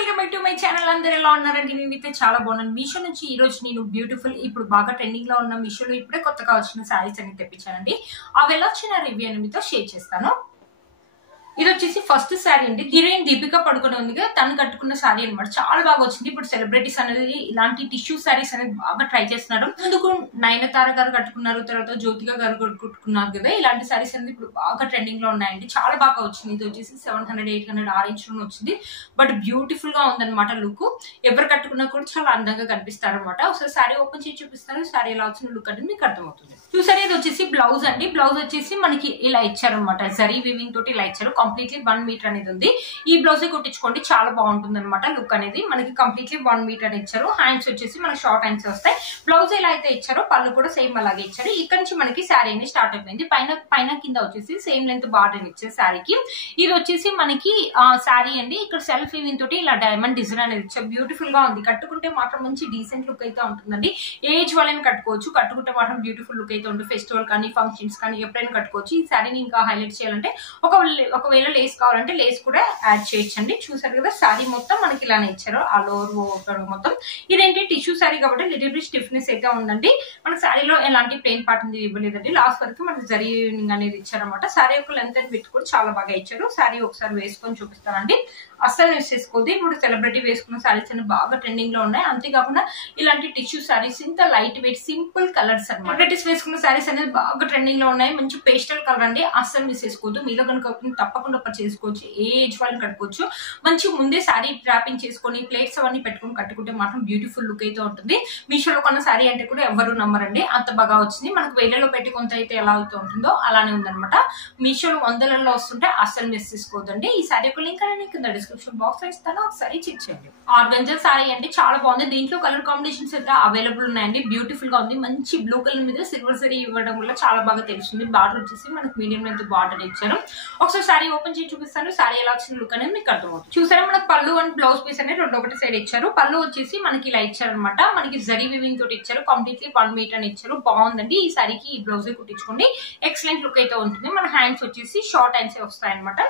Welcome back to my channel. అందరూ ఎలా ఉన్నారంటే నేనైతే చాలా బాగున్నాను. మీషో నుంచి ఈ రోజు నేను బ్యూటిఫుల్ ఇప్పుడు బాగా ట్రెండింగ్ లో ఉన్న మీషోలో ఇప్పుడే కొత్తగా వచ్చిన శారీస్ అని తెప్పించానండి. అవి ఎలా వచ్చిన రివ్యూ అని మీతో షేర్ చేస్తాను. ఇది వచ్చేసి ఫస్ట్ శారీ అండి. హీరోయిన్ దీపిక పడుకుని ఉంది, తను కట్టుకున్న శారీ అనమాట. చాలా బాగా వచ్చింది. ఇప్పుడు సెలబ్రిటీస్ అనేది ఇలాంటి టిష్యూ శారీస్ అనేది బాగా ట్రై చేస్తున్నారు. ముందుకు నయనతార గారు కట్టుకున్నారు, తర్వాత జ్యోతిక గారు కట్టుకున్నారు కదా. ఇలాంటి శారీస్ అనేది ఇప్పుడు బాగా ట్రెండింగ్ లో ఉన్నాయండి. చాలా బాగా వచ్చింది. ఇది వచ్చేసి 700-800 ఆరెంజ్ లో వచ్చింది. బట్ బ్యూటిఫుల్ గా ఉందన్నమాట లుక్. ఎవరు కట్టుకున్నా కూడా చాలా అందంగా కనిపిస్తారు అనమాట. ఒకసారి శారీ ఓపెన్ చేసి చూపిస్తారు. శారీ ఎలా వచ్చిన లుక్ అనేది మీకు అర్థమవుతుంది. చూసారు, ఇది వచ్చేసి బ్లౌజ్ అండి. బ్లౌజ్ వచ్చేసి మనకి ఇలా ఇచ్చారనమాట. జరీ వీవింగ్ తోటి ఇలా ఇచ్చారు. కంప్లీట్లీ 1 మీటర్ అనేది ఉంది. ఈ బ్లౌజ్ కుట్టించుకోండి, చాలా బాగుంటుంది అనమాట. లుక్ అనేది మనకి కంప్లీట్లీ 1 మీటర్ ఇచ్చారు. హ్యాండ్స్ వచ్చేసి మనకి షార్ట్ హ్యాండ్స్ వస్తాయి. బ్లౌజ్ ఎలా అయితే ఇచ్చారో పళ్ళు కూడా సేమ్ అలాగే ఇచ్చారు. ఇక్కడ నుంచి మనకి శారీ అనేది స్టార్ట్ అయిపోయింది. పైన కింద వచ్చేసి సేమ్ లెంత్ బార్డర్ ఇచ్చారు శారీకి. ఇది వచ్చేసి మనకి శారీ అండి. ఇక్కడ సెల్ఫ్ వీవింగ్ తోటి ఇలా డైమండ్ డిజైన్ అనేది ఇచ్చారు. బ్యూటిఫుల్ గా ఉంది. కట్టుకుంటే మాత్రం మంచి డీసెంట్ లుక్ అయితే ఉంటుందండి. ఏజ్ వాళ్ళని కట్టుకోవచ్చు. కట్టుకుంటే మాత్రం బ్యూటిఫుల్ లుక్ అయితే ఉంటుంది. ఫెస్టివల్ కానీ ఫంక్షన్స్ కానీ ఎప్పుడైనా కట్టుకోవచ్చు. ఈ శారీని ఇంకా హైలైట్ చేయాలంటే ఒకవేళ లేస్ కావాలంటే లేస్ కూడా యాడ్ చేయొచ్చండి. చూసారు కదా, శారీ మొత్తం మనకి ఇలానే ఇచ్చారు. ఆ లోవర్ మొత్తం ఇదేంటి టిష్యూ శారీ కాబట్టి లిటిల్ బిట్ స్టిఫ్నెస్ అయితే ఉందండి. మన శారీలో ఎలాంటి ప్లెయిన్ పార్ట్ అనేది ఇవ్వలేదండి. లాస్ట్ వరకు మనకి జరీ అనేది ఇచ్చారనమాట. శారీ యొక్క లెంత్ అండ్ విడ్త్ కూడా చాలా బాగా ఇచ్చారు. శారీ ఒకసారి వేసుకొని చూపిస్తానండి. అస్సలు మిస్ చేసుకోవద్దు. ఇప్పుడు సెలబ్రిటీ వేసుకున్న శారీస్ అన్ని బాగా ట్రెండింగ్ లో ఉన్నాయి. అంతేకాకుండా ఇలాంటి టిష్యూ శారీస్ ఇంత లైట్ వెయిట్ సింపుల్ కలర్స్ అనమాట. సెలబ్రిటీస్ వేసుకున్న శారీస్ అనేది బాగా ట్రెండింగ్ లో ఉన్నాయి. మంచి పేస్టల్ కలర్ అండి. అస్సలు మిస్ చేసుకోవద్దు. మీలో కనుక తప్పకుండా చేసుకోవచ్చు. ఏ ఏజ్ వాళ్ళని కట్టుకోవచ్చు. మంచి ముందే శారీ డ్రాపింగ్ చేసుకొని ప్లేట్స్ అవన్నీ పెట్టుకుని కట్టుకుంటే మాత్రం బ్యూటిఫుల్ లుక్ అయితే ఉంటుంది. మీషోలో కొన్న శారీ అంటే కూడా ఎవరు నమ్మరండి, అంత బాగా వచ్చింది. మనకు వేలలో పెట్టి కొంత అయితే ఎలా అయితే ఉంటుందో అలానే ఉందనమాట. మీషోలో 100లలో వస్తుంటే అస్సలు మిస్ చేసుకోవద్దండి. ఈ శారీ యొక్క లింక్ అనేది కింద డిస్క్రిప్షన్ బాక్స్ లో ఇస్తాను, ఒకసారి చెక్ చేయండి. ఆర్గంజా శారీ అండి, చాలా బాగుంది. దీంట్లో కలర్ కాంబినేషన్స్ అయితే అవైలబుల్ ఉన్నాయండి. బ్యూటిఫుల్ గా ఉంది. మంచి బ్లూ కలర్ మీద సిల్వర్ జరీ ఇవ్వడం వల్ల చాలా బాగా తెలుస్తుంది. బార్డర్ వచ్చేసి మనకు మీడియం లెంత్ బార్డర్ ఇచ్చారు. ఒకసారి శారీ ఓపెన్ చేసి చూపిస్తాను. శారీ ఎలా వచ్చిన లుక్ అనేది మీకు అర్థమవుతుంది. చూసారా, మనకు పళ్ళు అండ్ బ్లౌజ్ పీస్ అనేది రెండు ఒకటి సైడ్ ఇచ్చారు. పళ్ళు వచ్చేసి మనకి ఇలా ఇచ్చారనమాట. మనకి జరీ వీవింగ్ తోటి ఇచ్చారు. కంప్లీట్లీ 1 మీటర్ అని ఇచ్చారు. బాగుందండి. ఈ శారీకి ఈ బ్లౌజ్ కుట్టించుకోండి, ఎక్సలెంట్ లుక్ అయితే ఉంటుంది. మన హ్యాండ్స్ వచ్చేసి షార్ట్ హ్యాండ్స్ వస్తాయి అనమాట.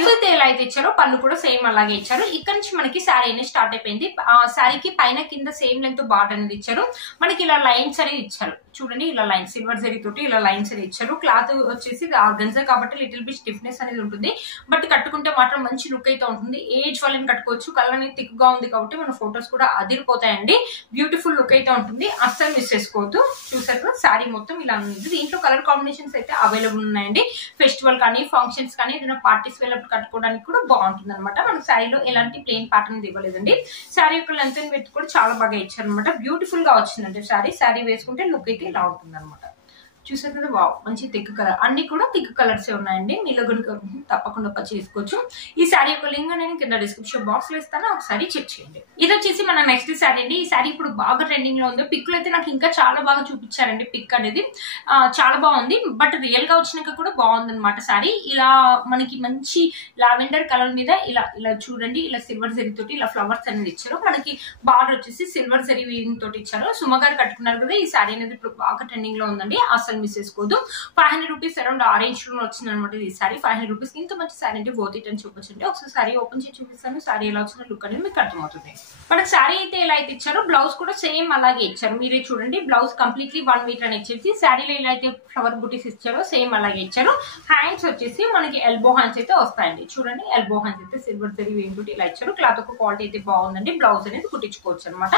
ఇదైతే ఎలా అయితే ఇచ్చారో పళ్ళు కూడా సేమ్ అలాగే ఇచ్చారు. ఇక్కడ నుంచి మనకి శారీ అనేది స్టార్ట్ అయిపోయింది. ఆ శారీకి పైన కింద సేమ్ లెంత్ బార్డర్ అనేది ఇచ్చారు. మనకి ఇలా లైన్స్ అనేది ఇచ్చారు. చూడండి, ఇలా లైన్స్ సిల్వర్ జరీ తోటి ఇలా లైన్స్ అనేది ఇచ్చారు. క్లాత్ వచ్చేసి ఆర్గన్జా కాబట్టి లిటిల్ బిట్ స్టిఫ్నెస్ అనేది ఉంటుంది. బట్ కట్టుకుంటే మాత్రం మంచి లుక్ అయితే ఉంటుంది. ఏజ్ వాళ్ళని కట్టుకోవచ్చు. కలర్ అనేది థిక్ గా ఉంది కాబట్టి మన ఫొటోస్ కూడా అదిరిపోతాయండి. బ్యూటిఫుల్ లుక్ అయితే ఉంటుంది. అస్సలు మిస్ చేసుకోవద్దు. చూసారు, శారీ మొత్తం ఇలా ఉంది. దీంట్లో కలర్ కాంబినేషన్స్ అయితే అవైలబుల్ ఉన్నాయండి. ఫెస్టివల్ కానీ ఫంక్షన్స్ కానీ ఏదైనా పార్టీస్ వెళ్ళినప్పుడు కట్టుకోవడానికి కూడా బాగుంటుంది అనమాట. మన శారీలో ఎలాంటి ప్లెయిన్ ప్యాటర్న్ అనేది ఇవ్వలేదండి. శారీ యొక్క లెంత్ అండ్ విడ్త్ కూడా చాలా బాగా ఇచ్చారు అనమాట. బ్యూటిఫుల్ గా వచ్చిందండి శారీ వేసుకుంటే లుక్ అయితే ఇలా ఉంటుంది అనమాట. చూసారు కదా, వావ్, మంచి థిక్ కలర్. అన్ని కూడా థిక్ కలర్స్ ఉన్నాయండి. మీలో కనుక తప్పకుండా చేసుకోవచ్చు. ఈ శారీ యొక్క లింక్ అనేది కింద డిస్క్రిప్షన్ బాక్స్ లో ఇస్తాను, ఒకసారి చెక్ చేయండి. ఇది వచ్చేసి మన నెక్స్ట్ శారీ అండి. ఈ శారీ ఇప్పుడు బాగా ట్రెండింగ్ లో ఉంది. పిక్ అయితే నాకు ఇంకా చాలా బాగా చూపించారండి. పిక్ అనేది చాలా బాగుంది. బట్ రియల్ గా వచ్చినాక కూడా బాగుంది అనమాట. శారీ ఇలా మనకి మంచి లావెండర్ కలర్ మీద ఇలా చూడండి, ఇలా సిల్వర్ జరీ తోటి ఇలా ఫ్లవర్స్ అనేది ఇచ్చారు. మనకి బార్డర్ వచ్చేసి సిల్వర్ జరీ వీవింగ్ తోటి ఇచ్చారు. సుమ గారు కట్టుకున్నారు కదా. ఈ శారీ అనేది ఇప్పుడు బాగా ట్రెండింగ్ లో ఉందండి. అసలు మిస్ చేసుకోవద్దు. 500 రూపీస్ అరౌండ్ ఆరెంజ్ లో వచ్చింది అనమాట. ఈ శారీ 500 రూపీస్ ఇంత మంచి శారీ అంటే వర్త్ ఇట్ అని చెప్పొచ్చండి. ఒకసారి శారీ ఓపెన్ చేసి చూపిస్తాను. శారీ ఎలా వచ్చిన లుక్ అనేది మీకు అర్థమవుతుంది. మనకి శారీ అయితే ఎలా అయితే ఇచ్చారో బ్లౌజ్ కూడా సేమ్ అలాగే ఇచ్చారు. మీరే చూడండి, బ్లౌజ్ కంప్లీట్లీ 1 మీటర్ అని ఇచ్చేసి శారీలో ఎలా అయితే ఫ్లవర్ బుటీస్ ఇచ్చారో సేమ్ అలాగే ఇచ్చారు. హ్యాండ్స్ వచ్చేసి మనకి ఎల్బో హ్యాండ్స్ అయితే వస్తాయండి. చూడండి, ఎల్బో హ్యాండ్స్ అయితే సిల్వర్ జరీ వేయింటి ఇలా ఇచ్చారు. క్లాత్ ఒక క్వాలిటీ అయితే బాగుందండి. బ్లౌజ్ అనేది కుట్టించుకోవచ్చు అనమాట.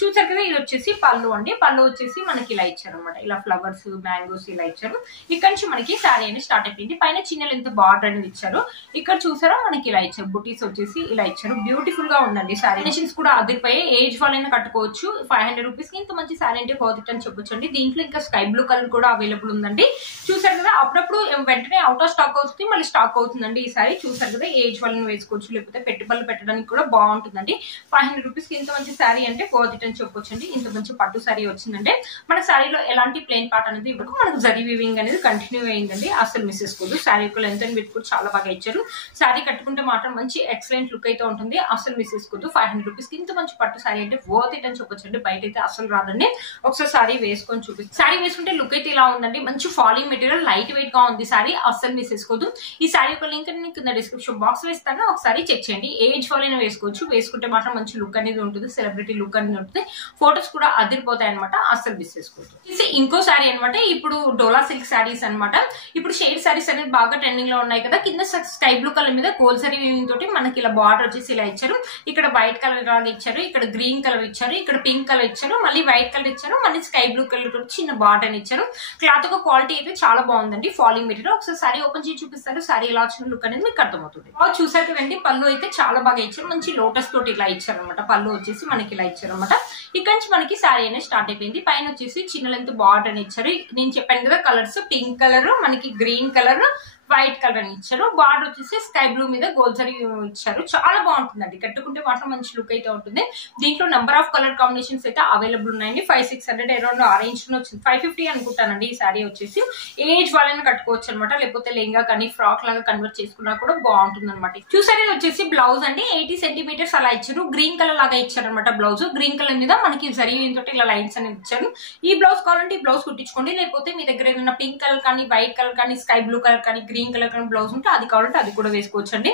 చూసారు కదా, ఇది వచ్చేసి పళ్ళు అండి. పళ్ళు వచ్చేసి మనకి ఇలా ఇచ్చారు అనమాట. ఇలా ఫ్లవర్స్ మ్యాంగోస్ ఇలా ఇచ్చారు. ఇక్కడ నుంచి మనకి శారీ అనేది స్టార్ట్ అయిపోయింది. పైన చిన్న లెంత్ బార్డర్ అనేది ఇచ్చారు. ఇక్కడ చూసారా, మనకి ఇలా ఇచ్చారు. బుటీస్ వచ్చేసి ఇలా ఇచ్చారు. బ్యూటిఫుల్ గా ఉందండి. శారీ నేషన్స్ కూడా అదిరిపోయి ఏజ్ వాళ్ళైనా కట్టుకోవచ్చు. 500 రూపీస్ కి ఇంత మంచి శారీ అంటే వర్త్ అని చెప్పొచ్చు అండి. దీంట్లో ఇంకా స్కై బ్లూ కలర్ కూడా అవైలబుల్ ఉందండి. చూసారు కదా, అప్పుడప్పుడు వెంటనే అవుట్ ఆఫ్ స్టాక్ అవుతుంది, మళ్ళీ స్టాక్ అవుతుందండి. ఈ శారీ చూసారు కదా, ఏజ్ వాళ్ళని వేసుకోవచ్చు, లేకపోతే పెట్టుబడులు పెట్టడానికి కూడా బాగుంటుందండి. 500 రూపీస్ కి ఇంత మంచి శారీ అంటే వర్త్ అని చెప్పొచ్చు అండి. ఇంత మంచి పట్టు శారీ వచ్చిందంటే మన శారీలో ఎలాంటి ప్లెయిన్ పార్ట్ అనేది వరకు మనకు జరీ వీవింగ్ అనేది కంటిన్యూ అయిందండి. అసలు మిస్ చేసుకోవద్దు. శారీ యొక్క లెంత్ అండ్ విడ్త్ కూడా చాలా బాగా ఇచ్చారు. శారీ కట్టుకుంటే మాత్రం మంచి ఎక్సలెంట్ లుక్ అయితే ఉంటుంది. అసలు మిస్ చేసుకోవద్దు. 500 రూపీస్ ఇంత మంచి పట్టు శారీ అంటే వర్త్ ఇట్ అని చెప్పొచ్చండి. బయట అయితే అసలు రాదండి. ఒకసారి శారీ వేసుకొని చూపిస్తాను. శారీ వేసుకుంటే లుక్ అయితే ఇలా ఉందండి. మంచి ఫాలింగ్ మెటీరియల్, లైట్ వెయిట్ గా ఉంది శారీ. అసలు మిస్ చేసుకోవద్దు. ఈ శారీ యొక్క లింక్ నేను కింద డిస్క్రిప్షన్ బాక్స్ లో ఇస్తాను. ఒకసారి చెక్ చేయండి. ఏజ్ వాళ్ళైనా వేసుకోవచ్చు. వేసుకుంటే మాత్రం మంచి లుక్ అనేది ఉంటుంది. సెలబ్రిటీ లుక్ అనేది ఉంటుంది. ఫోటోస్ కూడా అదిరిపోతాయి అనమాట. అసలు మిస్ చేసుకోవద్దు. ఇది ఇంకో శారీ అనమాట. ఇప్పుడు డోలా సిల్క్ శారీస్ అనమాట. ఇప్పుడు షేడ్ శారీస్ అనేది బాగా ట్రెండింగ్ లో ఉన్నాయి కదా. కింద స్కై బ్లూ కలర్ మీద గోల్డ్ జరీ వీవింగ్ తోటి మనకి ఇలా బార్డర్ వచ్చేసి ఇలా ఇచ్చారు. ఇక్కడ వైట్ కలర్ లాగా ఇచ్చారు. ఇక్కడ గ్రీన్ కలర్ ఇచ్చారు. ఇక్కడ పింక్ కలర్ ఇచ్చారు. మళ్ళీ వైట్ కలర్ ఇచ్చారు. మళ్ళీ స్కై బ్లూ కలర్ తోటి చిన్న బార్డర్ అని ఇచ్చారు. క్లాత్ ఒక క్వాలిటీ అయితే చాలా బాగుందండి. Falling material. ఒకసారి శారీ ఓపెన్ చేసి చూపిస్తారు. శారీ ఎలా వచ్చిన లుక్ అనేది మీకు అర్థమవుతుంది. చూసారు కదండి. పళ్ళు అయితే చాలా బాగా ఇచ్చారు. మంచి లోటస్ తోటి ఇలా ఇచ్చారు అనమాట. పళ్ళు వచ్చేసి మనకి ఇలా ఇచ్చారు అనమాట. ఇక్కడ నుంచి మనకి శారీ అనేది స్టార్ట్ అయిపోయింది. పైన వచ్చేసి చిన్న లెంత్ బార్డర్ అని ఇచ్చారు. నేను చెప్పాను కదా కలర్స్, పింక్ కలర్, మనకి గ్రీన్ కలర్, వైట్ కలర్ అని ఇచ్చారు. బార్డర్ వచ్చేసి స్కై బ్లూ మీద గోల్డ్ జరీ ఇచ్చారు. చాలా బాగుంటుందండి. కట్టుకుంటే మాత్రం మంచి లుక్ అయితే ఉంటుంది. దీంట్లో నెంబర్ ఆఫ్ కలర్ కాంబినేషన్స్ అయితే అవైలబుల్ ఉన్నాయండి. 500-600 అరౌండ్ ఆరెంజ్ లో వచ్చింది. 550 అనుకుంటానండి. ఈ శారీ వచ్చేసి ఏజ్ వాళ్ళని కట్టుకోవచ్చు అనమాట. లేకపోతే లెంగా కానీ ఫ్రాక్ లాగా కన్వర్ట్ చేసుకున్నా కూడా బాగుంటుంది అనమాట. చూసారు ఇది వచ్చేసి బ్లౌజ్ అండి. 80 సెంటీమీటర్స్ అలా ఇచ్చారు. గ్రీన్ కలర్ లాగా ఇచ్చారు అనమాట. బ్లౌజ్ గ్రీన్ కలర్ మీద మనకి జరీ తోటి ఇలా లైన్స్ అనేది ఇచ్చారు. ఈ బ్లౌజ్ కావాలంటే ఈ బ్లౌజ్ కుట్టించుకోండి. లేకపోతే మీ దగ్గర ఏదైనా పింక్ కలర్ కానీ, వైట్ కలర్ కానీ, స్కై బ్లూ కలర్ కానీ, గ్రీన్ కలర్ కానీ బ్లౌజ్ ఉంటే అది కావాలంటే అది కూడా వేసుకోవచ్చు అండి.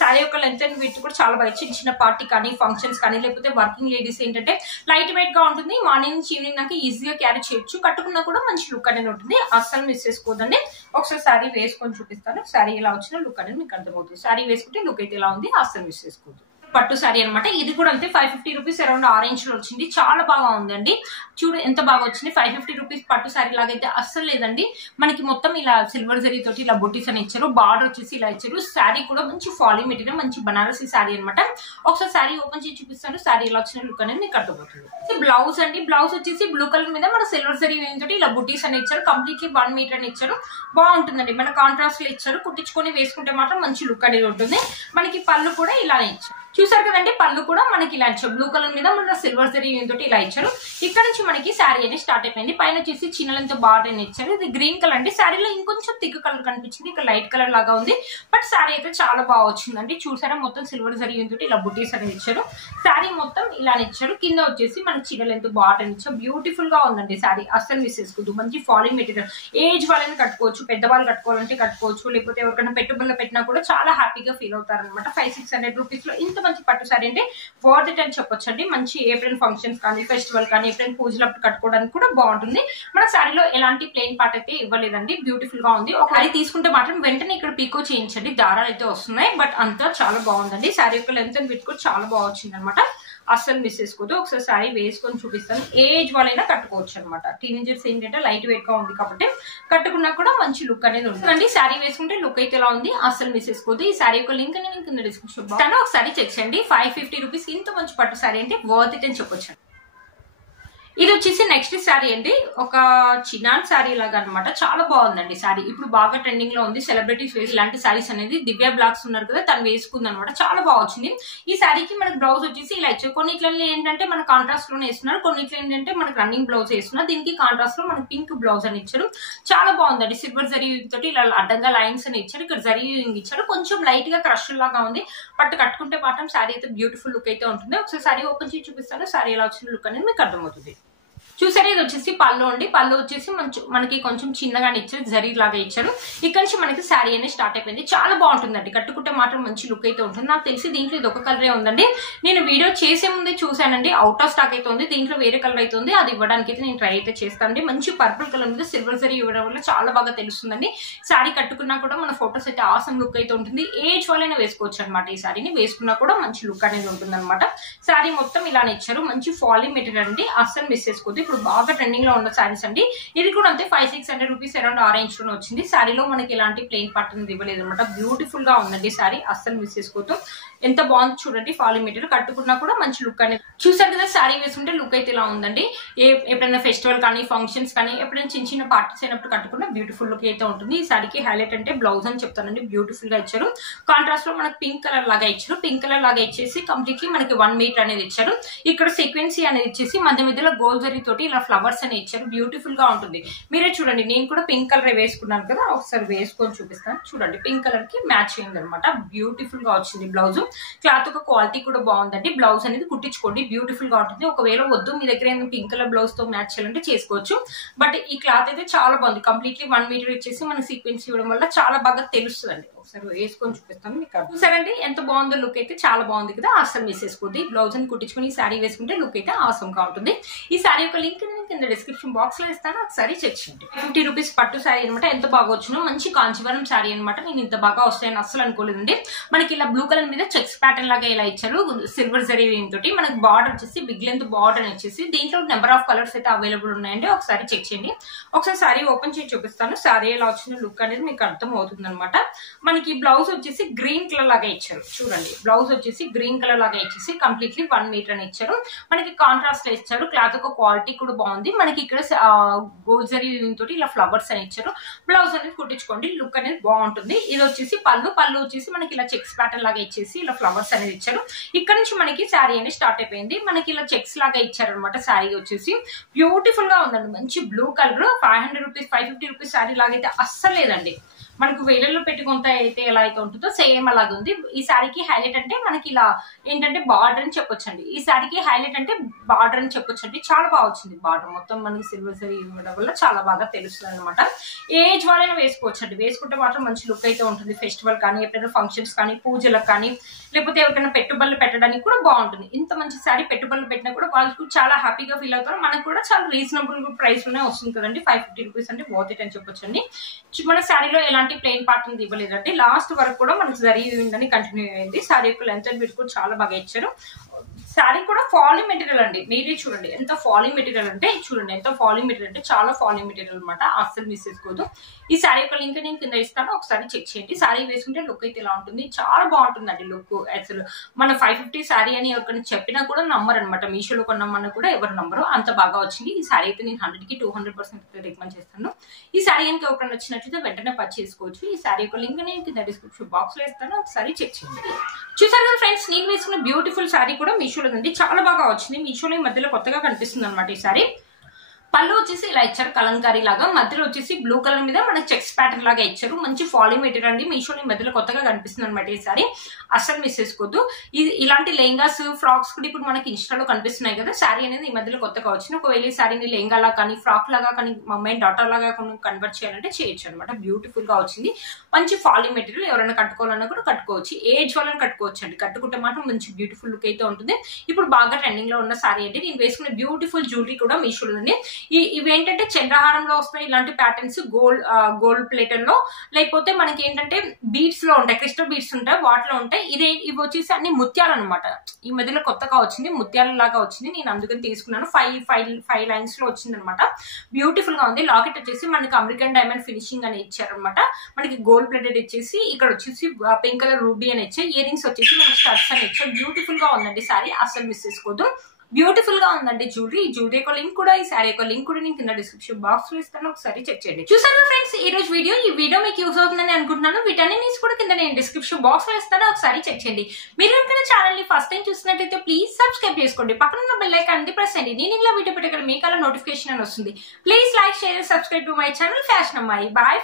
శారీ యొక్క లెంత్ అండ్ విడ్త్ కూడా చాలా బాగా చిన్న చిన్న పార్టీ కానీ, ఫంక్షన్స్ కానీ, లేకపోతే వర్కింగ్ లేడీస్ ఏంటంటే లైట్ వెయిట్ గా ఉంటుంది. మార్నింగ్ నుంచి ఈవినింగ్ దాకా ఈజీగా క్యారీ చేయొచ్చు. కట్టుకున్నా కూడా మంచి లుక్ అనేది ఉంటుంది. అస్సలు మిస్ చేసుకోదండి. ఒకసారి శారీ వేసుకొని చూపిస్తాను. శారీ ఎలా వచ్చిన లుక్ అనేది మీకు అర్థమవుతుంది. శారీ వేసుకుంటే లుక్ అయితే ఎలా ఉంది. అస్సలు మిస్ చేసుకోవద్దు. పట్టు శారీ అనమాట. ఇది కూడా అంతే 550 రూపీస్ అరౌండ్ ఆరెంజ్ లో వచ్చింది. చాలా బాగా ఉందండి. చూడు ఎంత బాగా వచ్చింది. 550 రూపీస్ పట్టు శారీ లాగా అయితే అస్సలు లేదండి. మనకి మొత్తం ఇలా సిల్వర్ జరీ తోటి ఇలా బొట్టీస్ అని ఇచ్చారు. బార్డర్ వచ్చేసి ఇలా ఇచ్చారు. శారీ కూడా మంచి ఫాలింగ్ మెటీరియల్, మంచి బనారసి శారీ అనమాట. ఒకసారి శారీ ఓపెన్ చేసి చూపిస్తాను. శారీ ఎలా వచ్చిన లుక్ అనేది మీకు అర్థమవుతుంది. బ్లౌజ్ అండి. బ్లౌజ్ వచ్చేసి బ్లూ కలర్ మీద మన సిల్వర్ జరీ తోటి ఇలా బుట్టీస్ అని ఇచ్చారు. కంప్లీట్లీ 1 మీటర్ అని ఇచ్చారు. బాగుంటుందండి. మన కాంట్రాస్ట్ లో ఇచ్చారు. కుట్టించుకొని వేసుకుంటే మాత్రం మంచి లుక్ అనేది ఉంటుంది. మనకి పళ్ళు కూడా ఇలానే ఇచ్చారు. చూసారు కదండి. పళ్ళు కూడా మనకి ఇలా ఇచ్చారు. బ్లూ కలర్ మీద మన సిల్వర్ జరీ తోటి ఇలా ఇచ్చారు. ఇక్కడ నుంచి మనకి శారీ అనేది స్టార్ట్ అయిపోయింది. పైన వచ్చేసి చిన్న లెంత్ బార్డర్ అని ఇచ్చారు. ఇది గ్రీన్ కలర్ అండి. శారీలో ఇంకొంచెం థిక్ కలర్ కనిపించింది. ఇక్కడ లైట్ కలర్ లాగా ఉంది. బట్ శారీ అయితే చాలా బాగా వచ్చిందండి. చూసారా మొత్తం సిల్వర్ జరీ తోటి ఇలా బుటీస్ అనేది ఇచ్చారు. శారీ మొత్తం ఇలానే ఇచ్చారు. కింద వచ్చేసి మనకి చిన్న లెంత్ బార్డర్ అని ఇచ్చారు. బ్యూటిఫుల్ గా ఉందండి శారీ. అస్సలు మిస్ చేసుకోవద్దు. మంచి ఫాలింగ్ మెటీరియల్. ఏజ్ వాళ్ళని కట్టుకోవచ్చు. పెద్దవాళ్ళు కట్టుకోవాలంటే కట్టుకోవచ్చు. లేకపోతే ఎవరికైనా పెట్టుబడులు పెట్టినా కూడా చాలా హ్యాపీగా ఫీల్ అవుతారు అనమాట. 500-600 రూపీస్ లో ఇంత మంచి పట్టు శారీ అంటే వర్త్ ఇట్ అని చెప్పొచ్చు అండి. మంచి ఏప్రిల్ ఫంక్షన్స్ కానీ, ఫెస్టివల్ కానీ, ఎప్పుడైనా పూజలు అప్పుడు కట్టుకోవడానికి కూడా బాగుంటుంది. మన శారీలో ఎలాంటి ప్లెయిన్ పార్ట్ అయితే ఇవ్వలేదండి. బ్యూటిఫుల్ గా ఉంది. ఒక శారీ తీసుకుంటే మాత్రం వెంటనే ఇక్కడ పీకో చేయించండి. దారాలు అయితే వస్తున్నాయి. బట్ అంతా చాలా బాగుందండి. శారీ యొక్క లెంత్ అండ్ విడ్త్ కూడా చాలా బాగా వచ్చింది అనమాట. అస్సలు మిస్ చేసుకోవద్దు. ఒకసారి శారీ వేసుకొని చూపిస్తాను. ఏజ్ వాళ్ళైనా కట్టుకోవచ్చు అనమాట. టీనేజర్స్ ఏంటంటే లైట్ వెయిట్ గా ఉంది కాబట్టి కట్టుకున్నా కూడా మంచి లుక్ అనేది ఉంటుంది. శారీ వేసుకుంటే లుక్ అయితే ఎలా ఉంది. అస్సలు మిస్ చేసుకోవద్దు. ఈ శారీ యొక్క లింక్ నేను కింద డిస్క్రిప్షన్ బాక్స్ ఒకసారి చెక్ చేయండి. 550 రూపీస్ ఇంత మంచి పట్టు శారీ అంటే వర్త్ ఇట్ అని చెప్పొచ్చు. ఇది వచ్చేసి నెక్స్ట్ శారీ అండి. ఒక చిన్నాన్ శారీ లాగా అనమాట. చాలా బాగుందండి శారీ. ఇప్పుడు బాగా ట్రెండింగ్ లో ఉంది. సెలబ్రిటీస్ వేసి ఇలాంటి శారీస్ అనేది దివ్య బ్లాక్స్ ఉన్నారు కదా, తను వేసుకుంది అనమాట. చాలా బాగా వచ్చింది. ఈ శారీకి మనకి బ్లౌజ్ వచ్చేసి ఇలా ఇచ్చారు. కొన్నిట్లలో ఏంటంటే మన కాంట్రాస్ట్ లోనే వేస్తున్నారు. కొన్నిట్లో ఏంటంటే మనకి రన్నింగ్ బ్లౌజ్ వేస్తున్నారు. దీనికి కాంట్రాస్ట్ లో మనకి పింక్ బ్లౌజ్ అని ఇచ్చారు. చాలా బాగుందండి. సిల్వర్ జరీ తోటి ఇలా అడ్డంగా లైన్స్ అని ఇచ్చారు. ఇక్కడ జరీ ఇచ్చారు. కొంచెం లైట్ గా క్రష్ లాగా ఉంది. బట్ కట్టుకుంటే మాత్రం శారీ అయితే బ్యూటిఫుల్ లుక్ అయితే ఉంటుంది. ఒకసారి శారీ ఓపెన్ చేసి చూపిస్తాను. శారీ ఎలా వచ్చిన లుక్ అనేది మీకు అర్థమవుతుంది. చూసారా ఇది వచ్చేసి పళ్ళు అండి. పళ్ళు వచ్చేసి మనకి కొంచెం చిన్నగానే ఇచ్చారు. జరీ లాగా ఇచ్చారు. ఇక్కడ నుంచి మనకి శారీ అనేది స్టార్ట్ అయిపోయింది. చాలా బాగుంటుందండి. కట్టుకుంటే మాత్రం మంచి లుక్ అయితే ఉంటుంది. నాకు తెలిసి దీంట్లో ఇది ఒక కలరే ఉందండి. నేను వీడియో చేసే ముందే చూసానండి. అవుట్ ఆఫ్ స్టాక్ అయితే ఉంది. దీంట్లో వేరే కలర్ అయితే ఉంది. అది ఇవ్వడానికి అయితే నేను ట్రై అయితే చేస్తానండి. మంచి పర్పుల్ కలర్ మీద సిల్వర్ జరీ ఇవ్వడం వల్ల చాలా బాగా తెలుస్తుందండి. శారీ కట్టుకున్నా కూడా మన ఫొటోస్ అయితే ఆసమ్ లుక్ అయితే ఉంటుంది. ఏజ్ వాళ్ళైనా వేసుకోవచ్చు అనమాట. ఈ శారీని వేసుకున్నా కూడా మంచి లుక్ అనేది ఉంటుంది అనమాట. శారీ మొత్తం ఇలానే ఇచ్చారు. మంచి ఫాలింగ్ మెటీరియల్ అండి. అస్సలు మిస్ చేసుకోవద్దు. ఇప్పుడు బాగా ట్రెండింగ్ లో ఉన్న శారీస్ అండి. ఇది కూడా అంతే 500-600 రూపీస్ అరౌండ్ ఆరెంజ్ లోనే వచ్చింది. శారీలో మనకి ఎలాంటి ప్లెయిన్ పార్ట్ అనేది ఇవ్వలేదు అనమాట. బ్యూటిఫుల్ గా ఉందండి శారీ. అస్సలు మిస్ చేసుకోవద్దు. ఎంత బాగుంది చూడండి. ఫాలింగ్ మెటీరియల్ కట్టుకున్నా కూడా మంచి లుక్ అనేది. చూసారు కదా శారీ వేసుకుంటే లుక్ అయితే ఇలా ఉందండి. ఎప్పుడైనా ఫెస్టివల్ కానీ, ఫంక్షన్స్ కానీ, ఎప్పుడైనా చిన్న చిన్న పార్టీస్ అయినప్పుడు కట్టుకున్న బ్యూటిఫుల్ లుక్ అయితే ఉంటుంది. ఈ శారీకి హైలైట్ అంటే బ్లౌజ్ అని చెప్తానండి. బ్యూటిఫుల్ గా ఇచ్చారు. కాంట్రాస్ట్ లో మనకి పింక్ కలర్ లాగా ఇచ్చారు. పింక్ కలర్ లాగా ఇచ్చేసి కంప్లీట్లీ మనకి 1 మీటర్ అనేది ఇచ్చారు. ఇక్కడ సీక్వెన్సీ అనేది ఇచ్చేసి మధ్య మధ్యలో గోల్డ్ జరీ తోటి తోటి ఇలా ఫ్లవర్స్ అని ఇచ్చారు, బ్యూటిఫుల్ గా ఉంటుంది. మీరే చూడండి, నేను కూడా పింక్ కలర్ వేసుకున్నాను కదా, ఒకసారి వేసుకొని చూపిస్తాను. చూడండి, పింక్ కలర్ కి మ్యాచ్ అయింది అనమాట, బ్యూటిఫుల్ గా వచ్చింది బ్లౌజ్. క్లాత్ ఒక క్వాలిటీ కూడా బాగుందండి. బ్లౌజ్ అనేది కుట్టించుకోండి, బ్యూటిఫుల్ గా ఉంటుంది. ఒకవేళ వద్దు మీ దగ్గర ఏమైనా పింక్ కలర్ బ్లౌజ్ తో మ్యాచ్ చేయాలంటే చేసుకోవచ్చు. బట్ ఈ క్లాత్ అయితే చాలా బాగుంది. కంప్లీట్లీ 1 మీటర్ ఇచ్చేసి మన సీక్వెన్స్ ఇవ్వడం వల్ల చాలా బాగా తెలుస్తుంది. ఒకసారి వేసుకొని చూపిస్తాను మీకు. చూసారండి ఎంత బాగుందో, లుక్ అయితే చాలా బాగుంది కదా, అసలు మిస్ చేసుకోండి. బ్లౌజ్ అని కుట్టించుకుని ఈ శారీ వేసుకుంటే లుక్ అయితే ఆసమ్ గా ఉంటుంది. ఈ శారీ యొక్క లింక్ నేను కింద డిస్క్రిప్షన్ బాక్స్ లో ఇస్తాను, ఒకసారి చెక్ చేయండి. 50 రూపీస్ పట్టు శారీ అనమాట, ఎంత బాగా వచ్చినో, మంచి కాంచీవరం శారీ అనమాట. నేను ఇంత బాగా వస్తాయని అస్సలు అనుకోలేదండి. మనకి ఇలా బ్లూ కలర్ మీద చెక్స్ ప్యాటర్న్ లాగా ఇలా ఇచ్చారు, సిల్వర్ జరీ తోటి. మనకి బార్డర్ వచ్చేసి బిగ్ లెంత్ బార్డర్ వచ్చేసి, దీంట్లో నెంబర్ ఆఫ్ కలర్స్ అయితే అవైలబుల్ ఉన్నాయండి. ఒకసారి చెక్ చేయండి. ఒకసారి శారీ ఓపెన్ చేసి చూపిస్తాను. శారీ ఎలా వచ్చిన లుక్ అనేది మీకు అర్థం అవుతుంది అనమాట. మనకి బ్లౌజ్ వచ్చేసి గ్రీన్ కలర్ లాగా ఇచ్చారు. చూడండి, బ్లౌజ్ వచ్చేసి గ్రీన్ కలర్ లాగా ఇచ్చేసి కంప్లీట్లీ 1 మీటర్ అని ఇచ్చారు. మనకి కాంట్రాస్ట్ ఇచ్చారు. క్లాత్ ఒక క్వాలిటీ కూడా బాగుంది. మనకి ఇక్కడ గోల్డ్ జరీ తోటి ఇలా ఫ్లవర్స్ అని ఇచ్చారు. బ్లౌజ్ అనేది కుట్టించుకోండి, లుక్ అనేది బాగుంటుంది. ఇది వచ్చేసి పళ్ళు వచ్చేసి మనకి ఇలా చెక్స్ ప్యాటర్న్ లాగా ఇచ్చేసి ఇలా ఫ్లవర్స్ అనేది ఇచ్చారు. ఇక్కడ నుంచి మనకి శారీ అనేది స్టార్ట్ అయిపోయింది. మనకి ఇలా చెక్స్ లాగా ఇచ్చారు అనమాట. శారీ వచ్చేసి బ్యూటిఫుల్ గా ఉందండి, మంచి blue colour. 500 rupees 550 rupees sari లాగైతే అస్సలు లేదండి. మనకు వేలల్లో పెట్టుకుంటే అయితే ఎలా అయితే ఉంటుందో సేమ్ అలాగే ఉంది. ఈ శారీకి హైలైట్ అంటే మనకి ఇలా ఏంటంటే బార్డర్ అని చెప్పొచ్చండి. ఈ శారీకి హైలైట్ అంటే బార్డర్ అని చెప్పొచ్చండి. చాలా బాగా వచ్చింది బార్డర్, మొత్తం మనకి సిల్వర్ సరీ ఇవ్వడం వల్ల చాలా బాగా తెలుస్తుంది అనమాట. ఏజ్ వాళ్ళైనా వేసుకోవచ్చండి, వేసుకుంటే మాత్రం మంచి లుక్ అయితే ఉంటుంది. ఫెస్టివల్ కానీ, ఎప్పుడైనా ఫంక్షన్స్ కానీ, పూజలకు కానీ, లేకపోతే ఎవరికైనా పెట్టుబడులు పెట్టడానికి కూడా బాగుంటుంది. ఇంత మంచి శారీ పెట్టుబడులు పెట్టినా కూడా వాళ్ళు చాలా హ్యాపీగా ఫీల్ అవుతారు. మనకు కూడా చాలా రీజనబుల్ ప్రైస్ లోనే వస్తుంది కదండి. 550 రూపీస్ అంటే వర్త్ ఇట్ అని చెప్పొచ్చండి. మన శారీలో ఎలాంటి ప్లెయిన్ పార్ట్ ఇవ్వలేదండి. లాస్ట్ వరకు కూడా మనకి జరిగిందని కంటిన్యూ అయింది. శారీ యొక్క లెంత్ అండ్ విడ్త్ కూడా చాలా బాగా ఇచ్చారు. శారీ కూడా ఫాలింగ్ మెటీరియల్ అండి. మీరే చూడండి ఎంత ఫాలింగ్ మెటీరియల్ అంటే, చూడండి ఎంత ఫాలింగ్ మెటీరియల్ అంటే, చాలా ఫాలింగ్ మెటీరియల్ అనమాట. అస్సలు మిస్ చేసుకోవద్దు. ఈ శారీ యొక్క లింక్ నేను కింద ఇస్తాను, ఒకసారి చెక్ చేయండి. శారీ వేసుకుంటే లుక్ అయితే ఇలా ఉంటుంది, చాలా బాగుంటుందండి లుక్. అసలు మన 550 శారీ అని ఎవరికైనా చెప్పినా కూడా నమ్మరు అనమాట. మీషోలో కొన్నామన్నా కూడా ఎవరు నమ్మరు, అంత బాగా వచ్చింది. ఈ శారీ అయితే నేను 100కి 200% రికమెండ్ చేస్తాను. ఈ శారీ కనుక ఎవరికైనా నచ్చినట్లయితే వెంటనే పర్చేస్ చేసుకోవచ్చు. ఈ శారీ యొక్క లింక్ నేను కింద డిస్క్రిప్షన్ బాక్స్ లో ఇస్తాను, ఒకసారి చెక్ చేయండి. చూసారు కదా ఫ్రెండ్స్, నేను వేసుకున్న బ్యూటిఫుల్ శారీ కూడా మీషోలో ఉంది, చాలా బాగా వచ్చింది. మీషోలో ఈ మధ్యలో కొత్తగా కనిపిస్తుంది అనమాట ఈ శారీ. పళ్ళు వచ్చేసి ఇలా ఇచ్చారు కలంకారీ లాగా, మధ్యలో వచ్చేసి బ్లూ కలర్ మీద మనకి చెక్స్ ప్యాటర్న్ లాగా ఇచ్చారు. మంచి ఫాలింగ్ మెటీరియల్ అండి. మీషోలో మధ్యలో కొత్తగా కనిపిస్తుంది అనమాట ఈ సారీ, అస్సలు మిస్ చేసుకోవద్దు. ఇలాంటి లెహంగాస్, ఫ్రాక్స్ కూడా ఇప్పుడు మనకి ఇన్స్టాలో కనిపిస్తున్నాయి కదా. శారీ అనేది ఈ మధ్యలో కొత్తగా వచ్చింది. ఒకవేళ ఈ శారీని లెహంగా లాగా కానీ, ఫ్రాక్ లాగా కానీ, మమ్మీ డాటర్ లాగా కన్వర్ట్ చేయాలంటే చేయొచ్చు అనమాట. బ్యూటిఫుల్ గా వచ్చింది. మంచి ఫాలింగ్ మెటీరియల్, ఎవరైనా కట్టుకోవాలన్నా కూడా కట్టుకోవచ్చు. ఏజ్ వాళ్ళని కట్టుకోవచ్చు అండి. కట్టుకుంటే మాత్రం మంచి బ్యూటిఫుల్ లుక్ అయితే ఉంటుంది. ఇప్పుడు బాగా ట్రెండింగ్ లో ఉన్న శారీ అంటే, నేను వేసుకునే బ్యూటిఫుల్ జ్యువెలరీ కూడా మీషోలో ఉంది. ఇవేంటంటే చంద్రహారంలో వస్తాయి ఇలాంటి ప్యాటర్న్స్, గోల్డ్ ప్లేటర్ లో, లేకపోతే మనకి ఏంటంటే బీడ్స్ లో ఉంటాయి, క్రిస్టల్ బీడ్స్ ఉంటాయి, వాటిలో ఉంటాయి. ఇవి వచ్చేసి అన్ని ముత్యాలు అనమాట. ఈ మధ్యలో కొత్తగా వచ్చింది, ముత్యాల లాగా వచ్చింది. నేను అందుకని తీసుకున్నాను. 5 లైన్స్ లో వచ్చింది అనమాట. బ్యూటిఫుల్ గా ఉంది. లాకెట్ వచ్చేసి మనకి అమెరికన్ డైమండ్ ఫినిషింగ్ అని ఇచ్చారనమాట. మనకి గోల్డ్ ప్లేటెడ్ ఇచ్చేసి, ఇక్కడ వచ్చేసి పింక్ కలర్ రూబీ అని ఇచ్చారు. ఇయర్ రింగ్స్ వచ్చేసి మనకి స్టడ్స్ అని ఇచ్చారు. బ్యూటిఫుల్ గా ఉందండి సారీ, అసలు మిస్ చేసుకోవద్దు. బ్యూటిఫుల్ గా ఉందండి జ్యువెలరీ. ఈ జ్యువెలరీ యొక్క లింక్ కూడా, ఈ శారీ యొక్క లింక్ కూడా నేను కింద డిస్క్రిప్షన్ బాక్స్ లో ఇస్తాను, ఒకసారి చెక్ చేయండి. చూసారా ఫ్రెండ్స్, ఈ రోజు ఈ వీడియో మీకు యూస్ అవుతుందని అనుకుంటున్నాను. వీటన్ని కూడా కింద నేను డిస్క్రిప్షన్ బాక్స్ లో ఇస్తాను, ఒకసారి చెక్ చేయండి. మీరు ఎవరికైనా ఛానల్ ని ఫస్ట్ టైం చూసినట్లయితే ప్లీజ్ సబ్స్క్రైబ్ చేసుకోండి. పక్కన ఉన్న బెల్ ఐకాన్ ప్రెస్ చేయండి. నేను ఇలా వీడియో పెట్టగల మీకు అలా నోటిఫికేషన్ అని వస్తుంది. Please like, share, subscribe to my channel fashion అమ్మాయి. బాయ్.